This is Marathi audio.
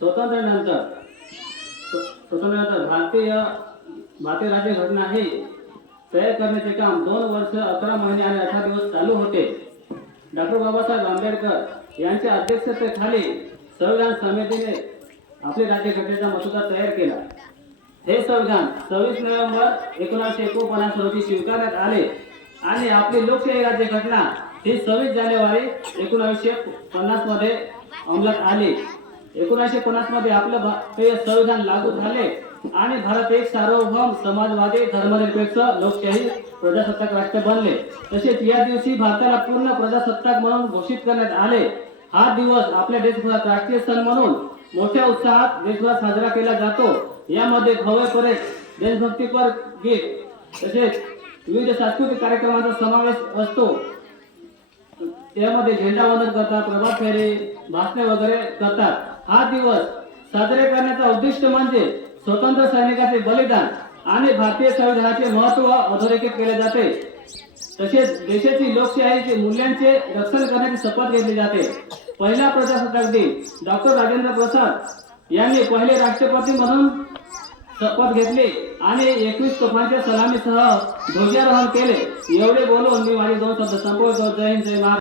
स्वातंत्र्यानंतर भारतीय राज्यघटना ही तयार करण्याचे काम 2 वर्ष 11 महिने आणि 18 दिवस चालू होते. डॉक्टर बाबासाहेब आंबेडकर यांच्या अध्यक्षतेखाली संविधान समितीने आपली राज्यघटनेचा मसुदा तयार केला. हे संविधान 26 नोव्हेंबर 1949 रोजी स्वीकारण्यात आले आणि आपली लोकशाही राज्यघटना ही 26 जानेवारी 1950 मध्ये अंमलात आली. 1950 मध्ये आपलं भारतीय संविधान लागू झाले आणि भारत एक सार्वभौम समाजवादी धर्मनिरपेक्ष लोकशाही प्रजासत्ताक राष्ट्र बनले. तसेच या दिवशी भारताला पूर्ण प्रजासत्ताक म्हणून घोषित करण्यात आले. हा दिवस आपल्या देशभरात राष्ट्रीय सण म्हणून मोठ्या उत्साहात देशभरात साजरा केला जातो. यामध्ये भव्य परेड, देशभक्तीपर गीत तसेच विविध सांस्कृतिक कार्यक्रमांचा समावेश असतो. त्यामध्ये झेंडा वंदन करतात, प्रभात फेरी, भाषणे वगैरे करतात. हा दिवस साजरे करण्याचा उद्दिष्ट म्हणजे स्वतंत्र सैनिकांचे बलिदान आणि भारतीय संविधानाचे महत्त्व अधोरेखित केले जाते. तसेच देशाची लोकशाहीचे मूल्यांचे रक्षण करण्याची शपथ घेतली जाते. पहिला प्रजासत्ताक दिन डॉक्टर राजेंद्र प्रसाद यांनी पहिले राष्ट्रपती म्हणून शपथ घेतली आणि 21 तोफांच्या सलामीसह ध्वजारोहण केले. एवढे बोलून मी माझे 2 शब्द संपवतो. जय हिंद, जय महाराष्ट्र.